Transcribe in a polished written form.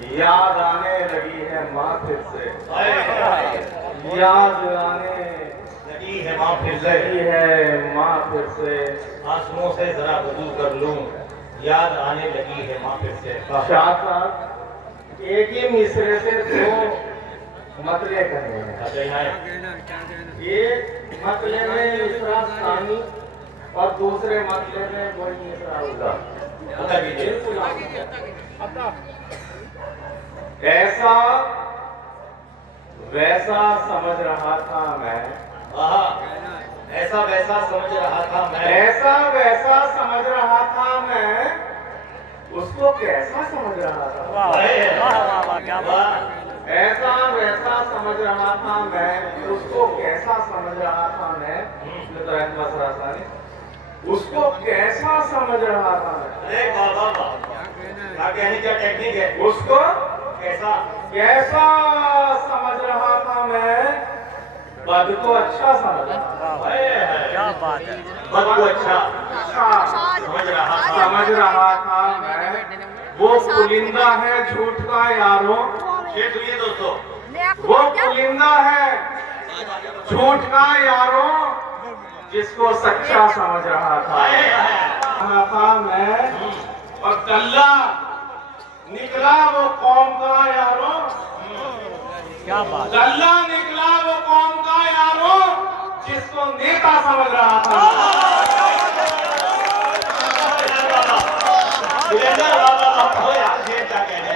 याद आने लगी है माँ फिर से, याद आने लगी है माँ फिर से, लगी है माँ फिर से। आंसुओं से जरा वजू कर लूं, याद आने लगी है माँ फिर से। शाह साहब एक ही मिसरे से दो मतले करने हैं। एक मतले में मिसरा सानी और दूसरे मतले में वही मिसरा होगा। ऐसा वैसा समझ रहा था मैं, ऐसा वैसा समझ रहा था मैं, ऐसा वैसा समझ रहा था मैं, उसको कैसा समझ रहा था। क्या बात। ऐसा वैसा समझ रहा था मैं, उसको कैसा समझ रहा था मैं। उसको कैसा समझ रहा था मैं। अरे बाबा क्या कहने क्या टेक्निक है। उसको कैसा कैसा समझ रहा था मैं, बद को अच्छा समझ रहा था। क्या बात है। बद को अच्छा समझ रहा था मैं। वो पुलिंदा है झूठ का यारों, ये सुनिए दोस्तों, वो पुलिंदा है झूठ का यारों, जिसको सच्चा समझ रहा था मैं। और कल्ला निकला वो कौम का यारों, क्या बात। कल्ला निकला वो कौम का यारों, जिसको नेता समझ रहा था। सुरेंद्र बाबा, क्या कहने